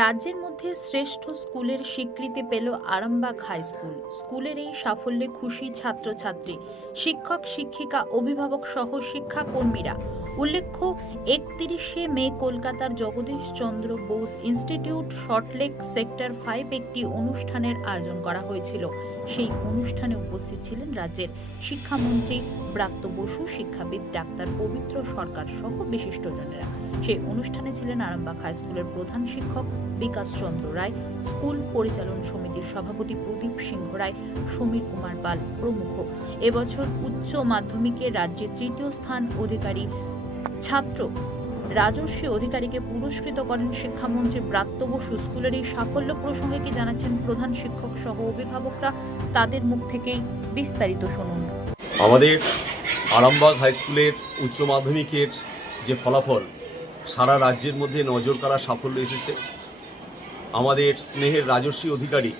রাজ্যের মধ্যে শ্রেষ্ঠ স্কুলের স্বীকৃতি পেল আরামবাগ হাই স্কুল। স্কুলের এই সাফল্যে খুশি ছাত্রছাত্রী, শিক্ষক, শিক্ষিকা, অভিভাবক সহ শিক্ষাকর্মীরা। উল্লেখ্য, একত্রিশে মে কলকাতার Jagadish Chandra Bose institute Salt Lake sector five একটি অনুষ্ঠানের আয়োজন করা হয়েছিল। সেই অনুষ্ঠানে উপস্থিত ছিলেন রাজ্যের শিক্ষামন্ত্রী ব্রাত্য বসু, শিক্ষাবিদ ডাক্তার পবিত্র সরকার সহ বিশিষ্টজনেরা। সেই অনুষ্ঠানে ছিলেন আরামবাগ হাই স্কুলের প্রধান শিক্ষক বিকাশ চন্দ্র রায়, স্কুল পরিচালন সমিতির সভাপতি প্রদীপ সিংহ রায়, সমীর কুমার পাল প্রমুখ। এবছর উচ্চ মাধ্যমিকে রাজ্যে তৃতীয় স্থান অধিকারী ছাত্র রাজস্বী অধিকারীকে পুরস্কৃত করেন শিক্ষামন্ত্রী ব্রাত্য বসু। স্কুলের এই সাফল্য প্রসঙ্গে কি জানাচ্ছেন প্রধান শিক্ষক সহ অভিভাবকরা? তাদের মুখ থেকেই বিস্তারিত শুনুন। আমাদের আরামবাগ হাই স্কুলের উচ্চ মাধ্যমিকের যে ফলাফল সারা রাজ্যের মধ্যে নজর কাড়া সাফল্য এসেছে। আমাদের স্নেহের রাজস্বী অধিকারী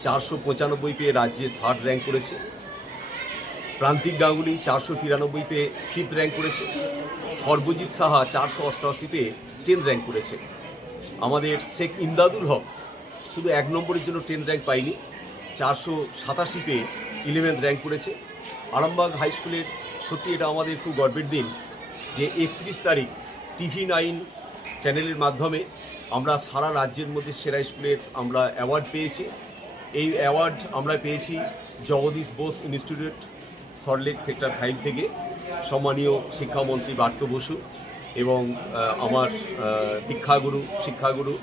চারশো পঁচানব্বই পেয়ে রাজ্যে থার্ড র্যাঙ্ক করেছে। প্রান্তিক গাঙ্গুলি চারশো তিরানব্বই পেয়ে ফিফথ র্যাঙ্ক করেছে। সর্বজিৎ সাহা চারশো অষ্টআশি পেয়ে টেন্থ র্যাঙ্ক করেছে। আমাদের শেখ ইমদাদুল হক শুধু এক নম্বরের জন্য টেন্থ র্যাঙ্ক পায়নি, চারশো সাতাশি পেয়ে ইলেভেন্থ র্যাঙ্ক করেছে। আরামবাগ হাই স্কুলের সত্যি এটা আমাদের খুব গর্বের দিন যে একত্রিশ তারিখ টিভি নাইন চ্যানেলের মাধ্যমে আমরা সারা রাজ্যের মধ্যে সেরা স্কুলের আমরা অ্যাওয়ার্ড পেয়েছি। এই অ্যাওয়ার্ড আমরা পেয়েছি Jagadish Bose institute Salt Lake sector five থেকে। সম্মানীয় শিক্ষামন্ত্রী বার্ত বসু এবং আমার দীক্ষাগুরু, শিক্ষাগুরু,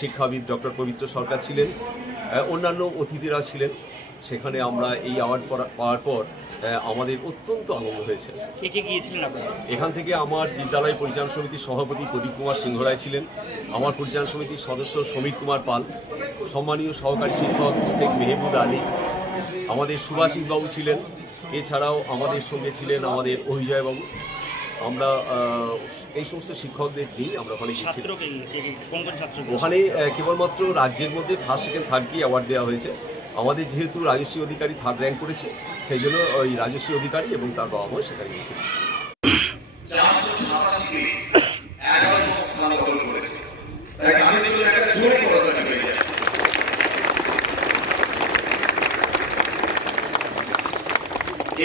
শিক্ষাবিদ ডক্টর পবিত্র সরকার ছিলেন। অন্যান্য অতিথিরা ছিলেন। সেখানে আমরা এই অ্যাওয়ার্ড পাওয়ার পর আমাদের অত্যন্ত আনন্দ হয়েছে। কে কে গিয়েছিলেন আপনারা? এখান থেকে আমার বিদ্যালয় পরিচালন সমিতির সভাপতি প্রদীপ কুমার সিংহ রায় ছিলেন আমার পরিচালন সমিতির সদস্য সমীর কুমার পাল সম্মানীয় সহকারী শিক্ষক শেখ মেহবুব আলী আমাদের সুভাষিস বাবু ছিলেন এছাড়াও আমাদের সঙ্গে ছিলেন আমাদের অভিজয় বাবু আমরা এই সমস্ত শিক্ষকদের নিয়ে আমরা ওখানে গিয়েছিলাম? ওখানে কেবলমাত্র রাজ্যের মধ্যে ফার্স্ট সেকেন্ড থার্ডকে অ্যাওয়ার্ড দেওয়া হয়েছে। আমাদের যেহেতু রাজশ্রী অধিকারী থার্ড র্যাঙ্ক করেছে সেই জন্য ওই রাজশ্রী অধিকারী এবং তার বাবা মা সেখানে গিয়েছিল।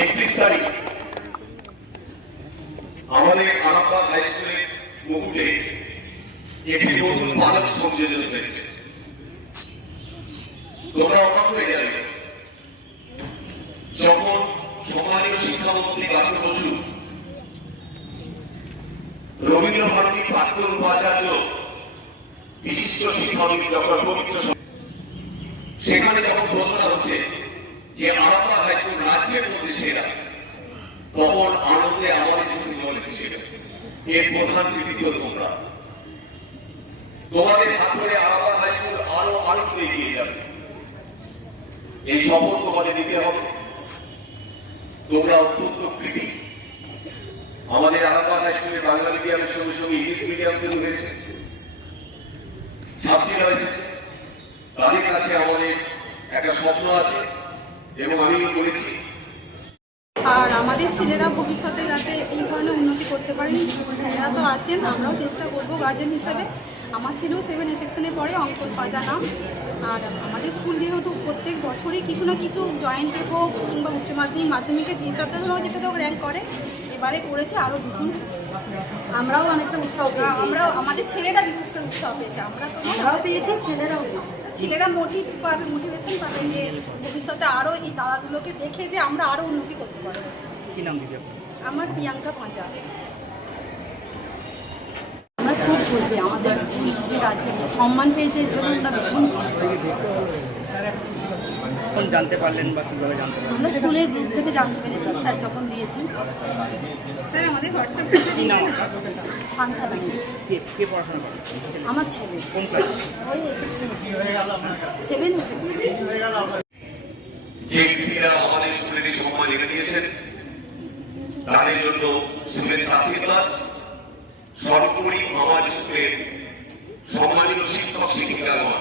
একত্রিশ তারিখ আমাদের আরামবাগ হাই স্কুলের মুকুটে একটি নতুন মাদক সংযোজন হয়েছে। তোমরা অবাক হয়ে যাবে যখন সম্মানীয় শিক্ষামন্ত্রী ডাক্তার বসু, রবীন্দ্র ভারতী প্রাক্তন উপাচার্য, বিশিষ্ট শিক্ষাবিদ ডক্টর পবিত্র সেখানে যখন প্রশ্ন হচ্ছে যে আরামবাগ হাই স্কুল রাজ্যের মধ্যে সেরা। তখন আনন্দে আমাদের চোখে জল এসেছিল এর প্রধান কৃতিত্ব তোমরা। তোমাদের হাত ধরে আরামবাগ হাই স্কুল আরও আরও এগিয়ে যাবে। এই শপথ তোমাদের নিতে হবে। তোমরা অত্যন্ত কৃতি। আমাদের হাই স্কুলে বাংলা মিডিয়ামের সঙ্গে সঙ্গে ইংলিশ মিডিয়াম শুরু হয়েছে। ছাত্রীরা এসেছে। তাদের কাছে আমাদের একটা স্বপ্ন আছে এবং আমি বলেছি আর আমাদের ছেলেরা ভবিষ্যতে যাতে এই ধরনের উন্নতি করতে পারেন স্যারেরা তো আছেন, আমরাও চেষ্টা করব গার্জেন হিসাবে। আমার ছেলেও সেভেন সেকশনে পড়ে অঙ্কন পাজা নাম। আর আমাদের স্কুল যেহেতু প্রত্যেক বছরই কিছু না কিছু জয়েন্টের হোক কিংবা উচ্চ মাধ্যমিক মাধ্যমিকে যেটাতে হোক যেটাতে হোক র্যাঙ্ক করে এবারে করেছে আরও ভীষণ আমরাও অনেকটা উৎসাহ পেয়েছি। আমরাও আমাদের ছেলেরা বিশেষ করে উৎসাহ পেয়েছে। আমরা তো আমরাও পেয়েছি ছেলেরাও ছেলেরা মোটিভ পাবে মোটিভেশন পাবে যে ভবিষ্যতে আরও এই দাদাগুলোকে দেখে যে আমরা আরও উন্নতি করতে পারব। কি নাম দিদি আমার প্রিয়াঙ্কা পাঁচা খুব খুশি। আমাদের স্কুল যে রাজ্যে একটা সম্মান পেয়েছে এর জন্য আমরা ভীষণ খুশি। কোন জানতে পারলেন বা কীভাবে জানতে পারলেন? আমরা স্কুলের গ্রুপ থেকে জানতে পেরেছি স্যার যখন দিয়েছেন। স্যার আমাদের হোয়াটসঅ্যাপ গ্রুপে দিয়েছেন? শান্তা লাগে কে কে পড়াশোনা করেন? আমার ছেলে। কোন ক্লাসে ওই সেভেন সিক্স যে কৃতিরা আমাদের স্কুলেতে সম্মান এনে দিয়েছেন তাদের জন্য শুভেচ্ছা আশীর্বাদ। সর্বোপরি আমার স্কুলের সম্মানীয় শিক্ষক শিক্ষিকাগণ